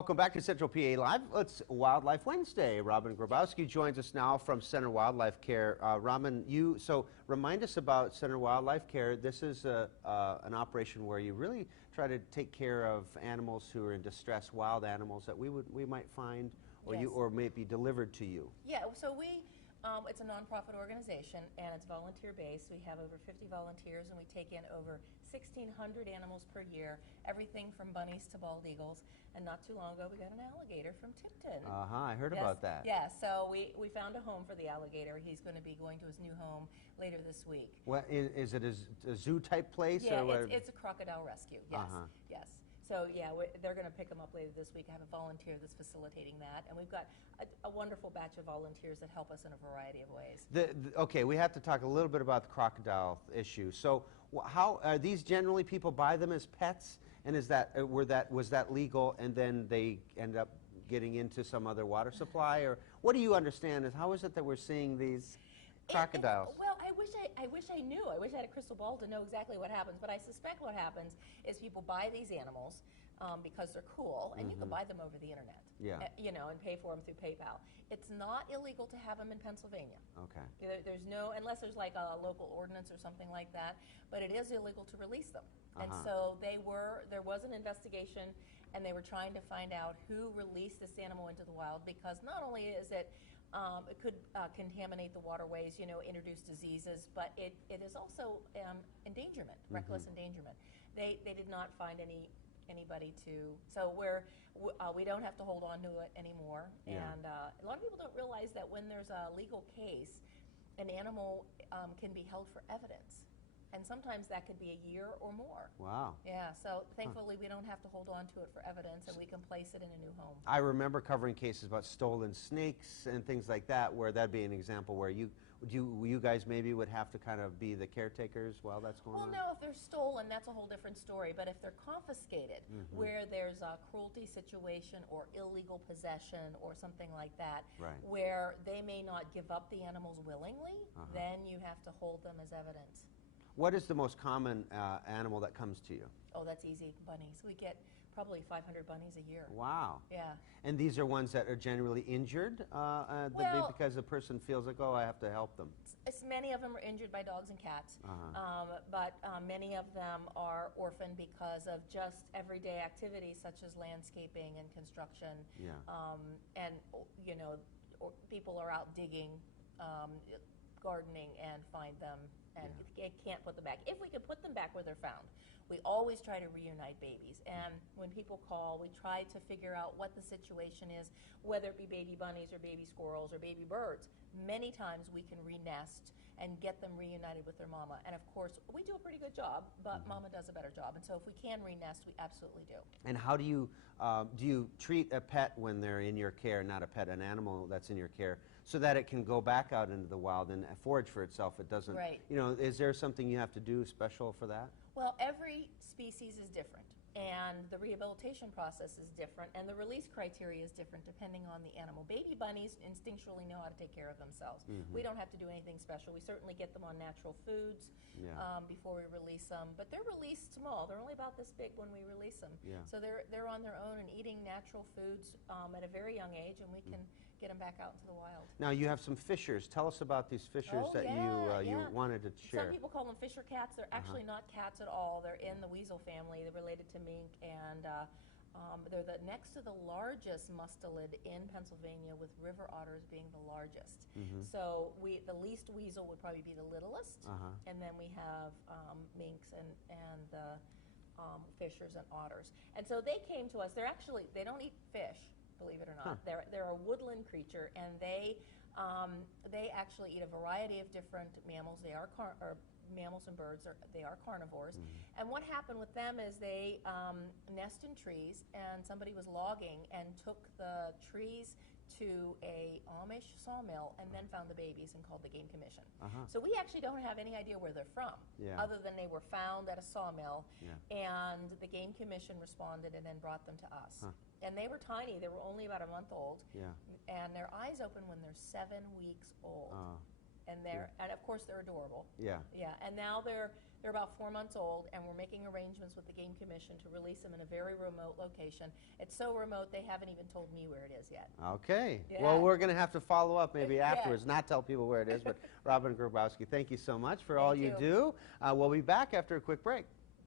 Welcome back to Central PA Live. It's Wildlife Wednesday. Robin Grabowski joins us now from Center Wildlife Care. Robin, remind us about Center Wildlife Care. This is an operation where you really try to take care of animals who are in distress, wild animals that we might find or Yes. or may be delivered to you. Yeah, so it's a nonprofit organization and it's volunteer based. We have over 50 volunteers and we take in over 1,600 animals per year, everything from bunnies to bald eagles. And not too long ago we got an alligator from Tipton. I heard about that. Yeah, so we found a home for the alligator. He's going to be going to his new home later this week. What, is it a zoo type place? Yeah, or what? it's a crocodile rescue, yes, yes. So yeah, they're going to pick them up later this week. I have a volunteer that's facilitating that, and we've got a wonderful batch of volunteers that help us in a variety of ways. Okay, we have to talk a little bit about the crocodile issue. So, how are these generally people buy them as pets, and is that was that legal, and then they end up getting into some other water supply, or what do you understand? How is it that we're seeing these crocodiles? Well, I wish I knew. I wish I had a crystal ball to know exactly what happens. But I suspect what happens is people buy these animals because they're cool, and you can buy them over the internet. Yeah. And pay for them through PayPal. It's not illegal to have them in Pennsylvania. Okay. There's no, unless there's like a local ordinance or something like that. But it is illegal to release them. And so there was an investigation, and they were trying to find out who released this animal into the wild, because not only is it could contaminate the waterways, introduce diseases, but it is also endangerment, reckless endangerment. They did not find anybody to, so we don't have to hold on to it anymore. Yeah. And a lot of people don't realize that when there's a legal case, an animal can be held for evidence. And sometimes that could be a year or more. Wow. Yeah, so thankfully we don't have to hold on to it for evidence, and we can place it in a new home. I remember covering cases about stolen snakes and things like that, where that'd be an example where you guys maybe would have to kind of be the caretakers while that's going on? Well, no, if they're stolen, that's a whole different story. But if they're confiscated, where there's a cruelty situation or illegal possession or something like that, where they may not give up the animals willingly, then you have to hold them as evidence. What is the most common animal that comes to you? Oh, that's easy. Bunnies. We get probably 500 bunnies a year. Wow. Yeah. And these are ones that are generally injured because the person feels like, oh, I have to help them. Many of them are injured by dogs and cats, but many of them are orphaned because of just everyday activities such as landscaping and construction. Yeah. And, people are out digging, gardening, and find them. And can't put them back. If we could put them back where they're found, we always try to reunite babies. And when people call, we try to figure out what the situation is, whether it be baby bunnies or baby squirrels or baby birds. Many times we can re-nest and get them reunited with their mama. And of course, we do a pretty good job, but mama does a better job. And so if we can re-nest, we absolutely do. And how do you treat a pet when they're in your care, not a pet, an animal that's in your care, so that it can go back out into the wild and forage for itself? It doesn't, is there something you have to do special for that? Well, every species is different, and the rehabilitation process is different, and the release criteria is different depending on the animal. Baby bunnies instinctually know how to take care of themselves. We don't have to do anything special. We certainly get them on natural foods before we release them, but they're released small. They're only about this big when we release them. So they're on their own and eating natural foods at a very young age, and we can get them back out into the wild. Now you have some fishers. Tell us about these fishers that you wanted to share. Some people call them fisher cats. They're actually not cats at all. They're in the weasel family. They're related to mink, and they're next to the largest mustelid in Pennsylvania, with river otters being the largest. So the least weasel would probably be the littlest, and then we have minks and fishers and otters. And so they came to us. They don't eat fish, believe it or not. They're a woodland creature, and they actually eat a variety of different mammals. They are mammals and birds. They are carnivores. And what happened with them is they nest in trees, and somebody was logging and took the trees to a Amish sawmill and then found the babies and called the Game Commission. So we actually don't have any idea where they're from, other than they were found at a sawmill, and the Game Commission responded and then brought them to us. And they were tiny. They were only about a month old, and their eyes open when they're 7 weeks old. and and of course they're adorable. Yeah. Yeah, and now they're about 4 months old, and we're making arrangements with the Game Commission to release them in a very remote location. It's so remote they haven't even told me where it is yet. Okay. Yeah. Well, we're going to have to follow up maybe Yeah. afterwards, not tell people where it is. But Robin Grabowski, thank you so much for all you Thank do. We'll be back after a quick break.